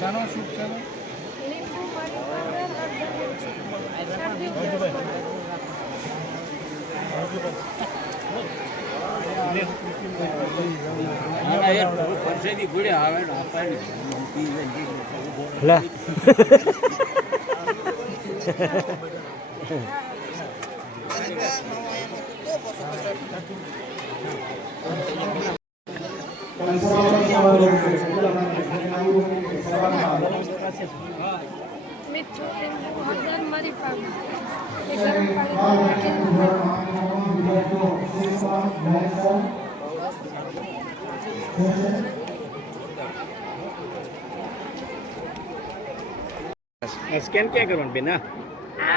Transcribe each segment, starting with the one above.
શાનો શુભ છે લીંબુ મરી પાવડર હળદર શરદી ઉધરસ मिठू लिंबू हळद मरी पावडर સ્કેન ક્યાં કરવાનું બેન આ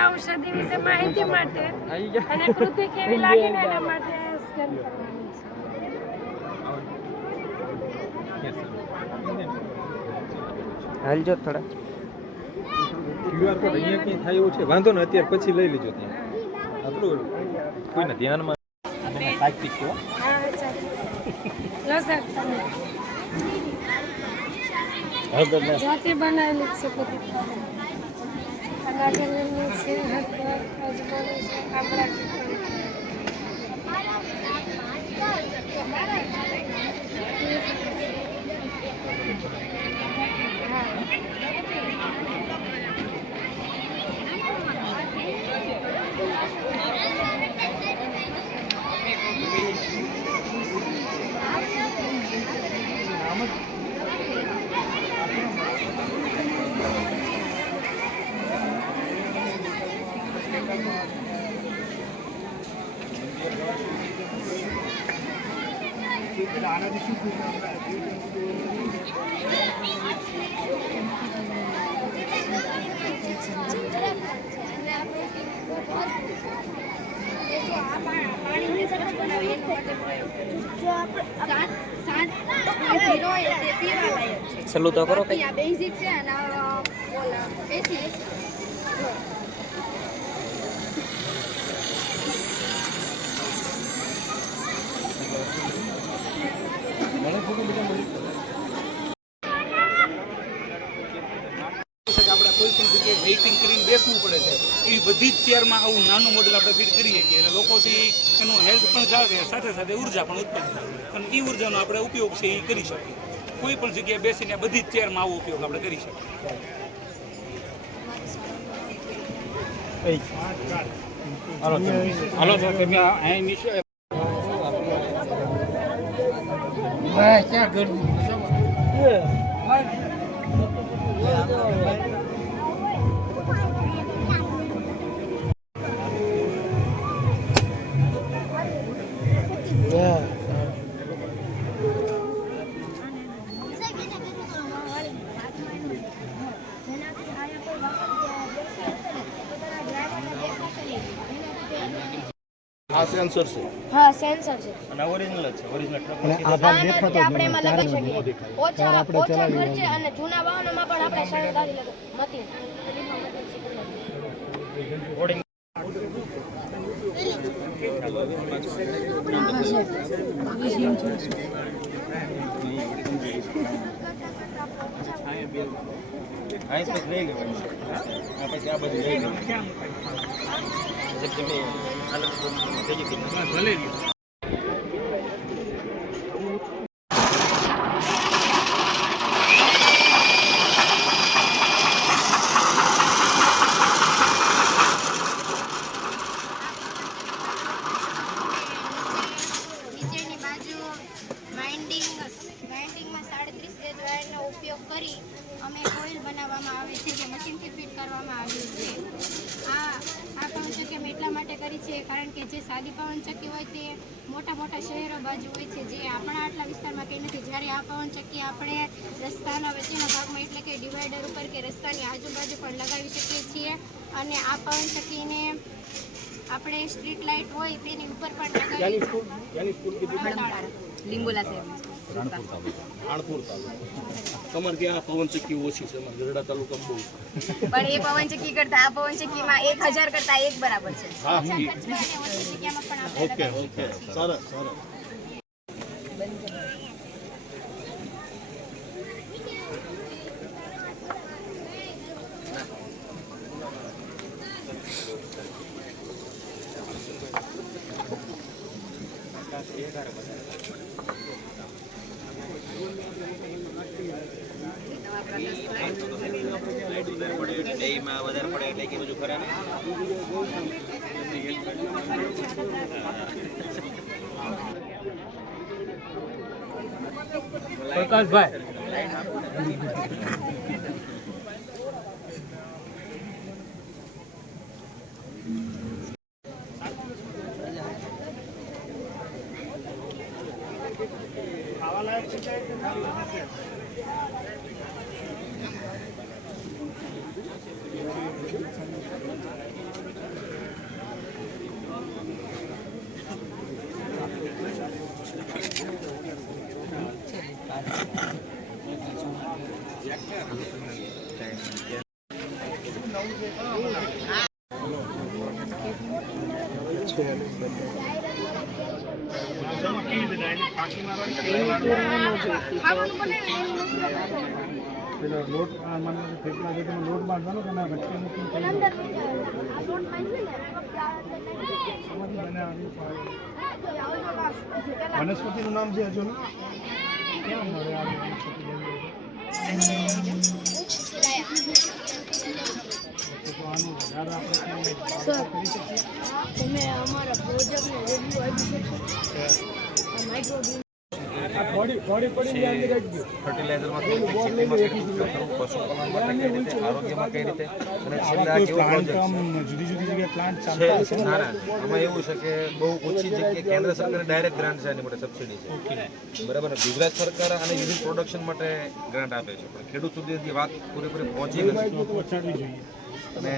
ઔષધિ વિશે માહિતી માટે. અને કૃતિ કેવી લાગે ને એના માટે સ્કેન કરવાની છે. હાલજો થોડા. ક્યુઆર કોડ અહીંયા ક્યાંય થાય એવું છે? વાંધો ને અત્યારે પછી લઈ લેજો ત્યાં. આપણું કોઈને ધ્યાનમાં સાચી છો હા. ચાલો લસણ જાતે બનાવેલી જ છે બધી અને આગળની છે હળદર અજમાનો છે છેલ્લું તો કરો કઈ બેઝિક છે અને એસી આપણે વેઇટિંગ કરીને બેસવું પડે છે. એ બધી જ ચેરમાં આવું નાનું મોડેલ આપણે ફિટ કરીએ છીએ. અને લોકોથી એનું હેલ્થ પણ જાળવે સાથે સાથે ઊર્જા પણ ઉત્પન્ન થાય અને એ ઉર્જાનો આપણે ઉપયોગ છે એ કરી શકીએ. કોઈ પણ જગ્યાએ બેસીને બધી જ ચેરમાં આવો ઉપયોગ આપણે કરી શકીએ. હાલો તો તમે અહીં નીચે. Yeah. હા સેન્સર છે. અને ઓરિજિનલ છે ઓરિજિનલ ટ્રક અને આ ભાગ દેખાતો જ આપણે એમાં લગાવી શકીએ. ઓછા ઓછા ખર્ચે અને જૂના વાહનોમાં પણ આપણે લગાવી અહીં પછી લઈ લેવાનું. આ પછી આ બધું થઈ ગયું ભલે રહ્યું નીચેની બાજુ ગ્રાઇન્ડિંગ ગ્રાઇન્ડિંગમાં સાડત્રીસ ગેજ વાયરનો ઉપયોગ કરી અમે ઓઇલ બનાવવામાં આવે છે જે મશીનથી ફિટ કરવામાં આવ્યું છે આ આ પવનચક્કી અમે એટલા માટે કરી છે કારણ કે જે સાદી પવનચક્કી હોય તે મોટા મોટા શહેરો બાજુ હોય છે જે આપણા આટલા વિસ્તારમાં કંઈ નથી જ્યારે આ પવનચક્કી આપણે રસ્તાના વચ્ચેના ભાગમાં એટલે કે ડિવાઈડર ઉપર કે રસ્તાની લગાવી શકીએ છીએ અને આ પવનચક્કીને આપણે સ્ટ્રીટ લાઇટ હોય તેની ઉપર પણ લગાવી રાણપુર તાલુકો. તમારે ત્યાં પવન ઓછી છે અમારે ગરડા તાલુકામાં બહુ પણ એ પવનચક્કી કરતા આ પવનચક્કીમાં એક હજાર કરતા એક બરાબર છે. હા જગ્યામાં પણ આપણે ઓકે ઓકે. સરસ સરસ. ડેમાં વધારે પડે એટલે કે બધું ખરા ને লাইফ সিটাইতে না আছে પેલો લોટ મને થેપલા છે તમે લોટ બાંધવાનો કે વચ્ચે. પેલા વનસ્પતિનું નામ છે હજુ ક્યાં તમે અમારા પ્રોજેક્ટને રિવ્યુ આપી શકશો ફર્ટિલાઇઝરમાં કઈ રીતે આરોગ્યમાં કઈ રીતે અને આમાં એવું છે. કે બહુ ઓછી જગ્યાએ કેન્દ્ર સરકારે ડાયરેક્ટ ગ્રાન્ટ છે એની માટે સબસિડી છે બરાબર. ગુજરાત સરકાર અને યુનિટ પ્રોડક્શન માટે ગ્રાન્ટ આપે છે. પણ ખેડૂત સુધી વાત પૂરેપૂરી પહોંચી નથી. અને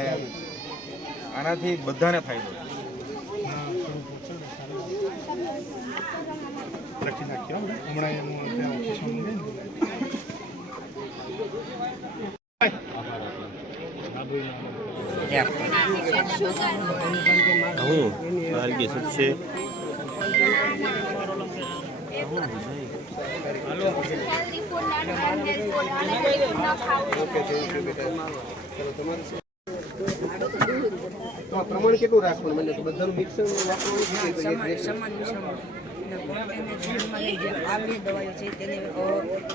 આનાથી બધાને ફાયદો છે હા થોડું પહોંચાડે સારું લખી નાખ્યો હમણાં એનું ત્યાં ઓફિસમાં લઈને healthy food, not unhealthy food, unhealthy food ન ખાવું. તો આ પ્રમાણ કેટલું રાખવાનું? મને તો બધાનું મિક્સર વાપરવાનું આ બે દવાઓ છે તેને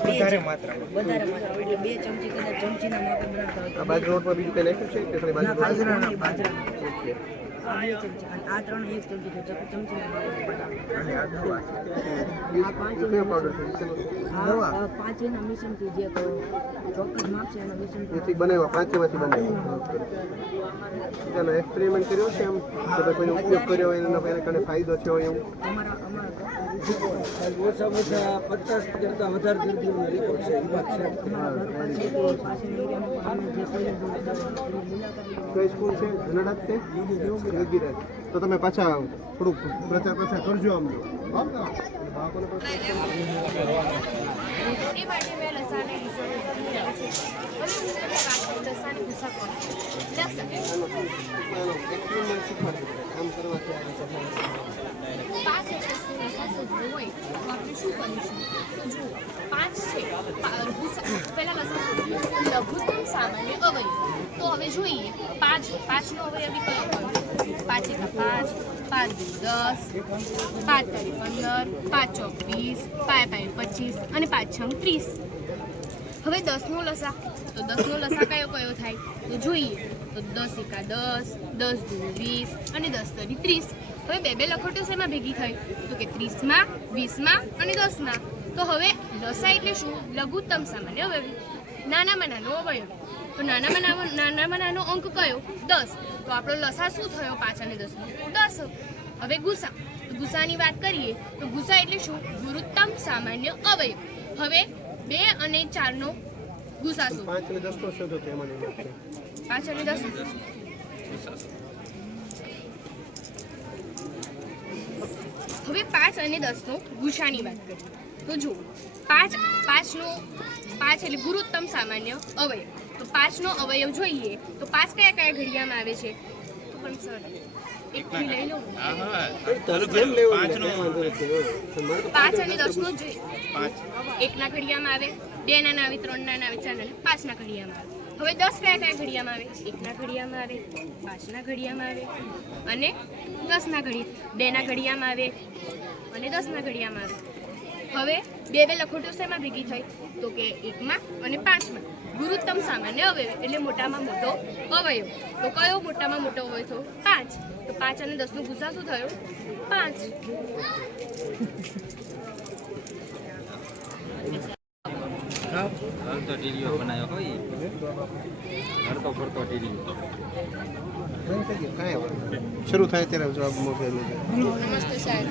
વધારે માત્રામાં. વધારે માત્રામાં. એટલે બે ચમચી કદાચ ચમચીના માપે બનાવતા હોય તો બાજુ બીજું કઈ લખ્યું છે? કે ખાલી ના બાજુ બાજરાના બાજરાના. આ ચમચી ત્રણ એક ચમચી છે ચમ- ચમચીના માપે બનાવતા આ પાંચ પાંચ એના મિશ્રણથી જે તો ચોક્કસ માપ છે એના મિશ્રણથી એથી બનાવ્યા પાંચેમાંથી બનાવ્યા તેનો એક્સપેરિમેન્ટ કર્યો છે એમ કે કોઈનો ઉપયોગ કર્યો હોય એના એના કારણે ફાયદો થયો એવું? અમારા અમારા ઓછા ઓછા પચાસ કરતા વધારે દર્દીઓનો રિપોર્ટ છે અમારા ઘર પાસે કે પાસેના એરિયામાં પણ અમે જે કોઈને પણ મુલાકાત લઈએ કઈ સ્કૂલ છે જુનાડાત તે યોગીરાજ તો તમે પાછા થોડુંક પ્રચાર પ્રસાર કરજો આમ બાળકોને પણ એ માટે મેં લસાણને ડિઝાઇન કરી રાખી છે. હવે હું તમને વાત કરું લસાણ આમ કરવાથી આવે રીતે પાંચ એટલે શું હોય તો આપણે શું કરીશું તો જો પાંચ છે. પહેલા લઘુત્તમ સામાન્ય અવયવ તો હવે જોઈએ પાંચ પાંચનો અવયવી કયો પાંચ પાંચ પાંચ દસ પાંચ પંદર પાંચ વીસ પાંચ પાંચ પચીસ અને પાંચ છંગ ત્રીસ હવે દસનો લસા. તો દસનો લસા કયો કયો થાય? તો જોઈએ. તો દસ એકા દસ દસ દુ વીસ અને દસ તરી ત્રીસ. હવે બે બે લખોટો શેમાં ભેગી થઈ? તો કે ત્રીસમાં, વીસમાં અને દસમાં. તો હવે લસા એટલે શું? લઘુત્તમ સામાન્ય અવયવી નાનામાં નાનો અવયવ. તો નાનામાં નાનો નાનામાં નાનો અંક કયો? દસ. તો આપણો લસા શું થયો? પાંચ અને દસનો. દસ. હવે ગુસા. ગુસાની વાત કરીએ, તો ગુસા એટલે શું? ગુરુત્તમ સામાન્ય અવયવ. હવે બે અને ચારનો ગુસા શું? પાંચ અને દસ નો શોધો તો એમાં પાંચ અને દસ હવે પાંચ અને દસનો ગુસાની વાત કરીએ. તો જુઓ પાંચ પાંચનો પાંચ એટલે ગુરુત્તમ સામાન્ય અવયવ. તો પાંચનો અવયવ જોઈએ તો પાંચ કયા કયા ઘડિયામાં આવે છે? તો પણ સર એકથી લઈ લો. પાંચ અને દસનો જોઈએ. એકના ઘડિયામાં આવે બે ના આવે ત્રણ ના આવે ચાર ના આવે પાંચના ઘડિયામાં આવે. હવે દસ કયા ઘડિયામાં આવે એકના ઘડિયામાં આવે, પાંચના ઘડિયામાં આવે અને દસના ઘડી, બેના ઘડિયામાં આવે અને દસના ઘડિયામાં આવે. હવે બે બે લખોટો શેમાં ભેગી થઈ તો કે એકમાં અને પાંચમાં. ગુરુત્તમ સામાન્ય અવયવ એટલે મોટામાં મોટો અવયવ. તો કયો મોટામાં મોટો અવયવ થયો? પાંચ. તો પાંચ અને દસનું ગુસા શું થયો? પાંચ. હલતો ટીડીઓ બનાવ્યો હોય. હરતો ફરતો ટીડીઓ કાંઈ વાંધો નહીં. શરૂ થાય ત્યારે જવાબ મોકલેલો નમસ્તે સાહેબ.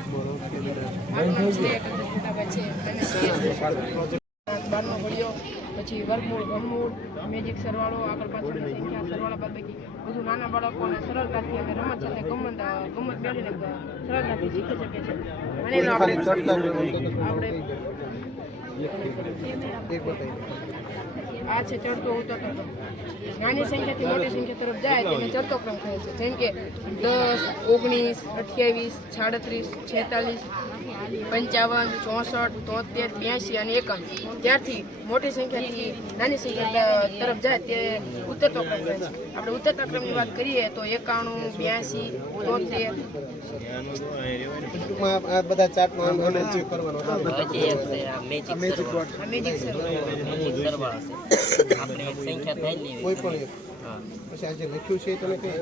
બારનો ઘડિયો પછી વર્ગમૂળ ઘનમૂળ મેજિક સરવાળો આગળ પાછળની સંખ્યા સરવાળા બાદબાકી બધું નાના બાળકોને સરળતાથી અને રમત સાથે ગમત ગમત મેળવીને સરળતાથી શીખી શકે છે અને આપણે આ છે ચડતો ઉતરતો. નાની સંખ્યાથી મોટી સંખ્યા તરફ જાય તેને ચડતો ક્રમ કહે છે. જેમ કે દસ ઓગણીસ અઠ્યાવીસ સાડત્રીસ છેતાલીસ પંચાવન ચોસઠ તોતેર બ્યાસી અને એકાવન. ત્યારથી મોટી સંખ્યાથી નાની સંખ્યા તરફ જાય તે ઉત્તરતો ક્રમ કહે છે. આપણે ઉત્તરતા ક્રમની વાત કરીએ તો એકાણું બ્યાસી તોતેર. આ બધા ચાર્ટમાં કરવાનો મેજિક સરવાળો આપણે સંખ્યા થઈ લેવી. કોઈ પણ એક. પછી આજે જે લખ્યું છે તમે કઈ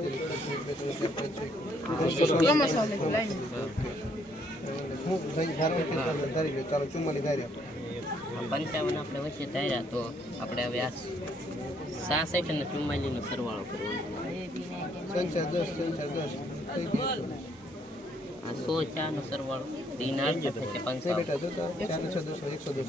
હું ધરી ધારો કે તમે ધરી લો ચાલો ચુમ્માલી ધારી આપો. પંચાવન આપણે વચ્ચે ધાર્યા તો આપણે હવે આ સાસઠ અને ચુમ્માલીનો સરવાળો કરવાનો. સંચાર દસ સંચાર દસ. આ સો ચારનો સરવાળો થશે છે પંચાવન. બેટા જોતા ચાર છ દસ. એકસો દસ.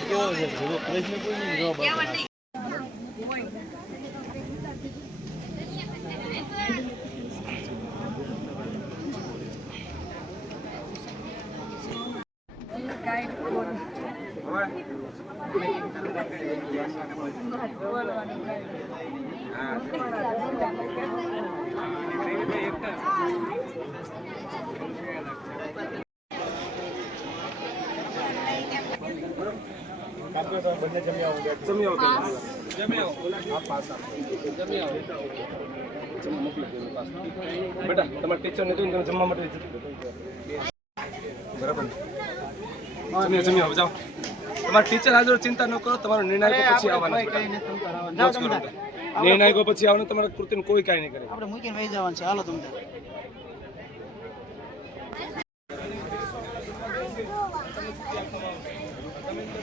કેવો છે પ્રશ્ન કોઈ નહીં જવાબ બેટા તમારા ટીચર ને તમે જમવા માટે જમ્યા આવો જાઓ તમારા ટીચર હાજર ચિંતા ન કરો તમારો નિર્ણાયકો પછી આવવાના તો. નિર્ણાયકો પછી આવવાનું તમારા કૃત્યનું કોઈ કાંઈ નહીં જવાનું હાલો તમે વાહ ભઈ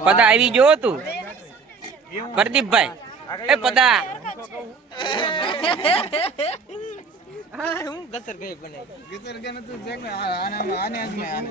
પદા આવી જો તું? પ્રદીપભાઈ. એ પદા. હા હું ગસર ગઈ બનાવી ગસર ગઈ આને આને આને.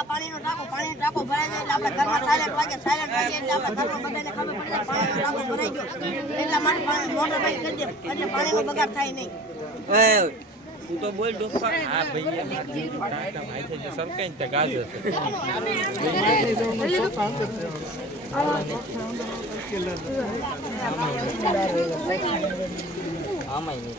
આ પાણીનો ટાંકો પાણીનો ટાંકો ભરાઈ જાય એટલે આપણે ઘરમાં સાયલેન્ટ વાગે સાયલેન્ટ વાગે એટલે આપણે ઘરમાં બધાને ખબર પડી જાય પાણીનો ટાંકો ભરાઈ ગયો. એટલા માટે પાણી મોટર બંધ કરી દે એટલે પાણીનો બગાડ થાય નહીં. તું તો બોલ ડોફા હા ભાઈ ટાટા ભાઈ છે સરકાઈ તે ગાજ હશે આમાંય નહીં.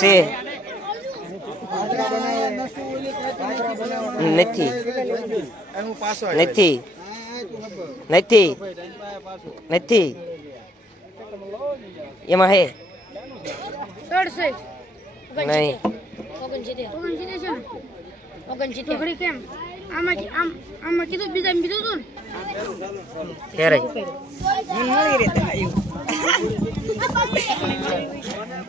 છે. નથી. નથી. નથી. નથી. એમાં હે. નહીં. કેમ? આમાં આમ આમાં કીધું બીજા બીજું હતું ને?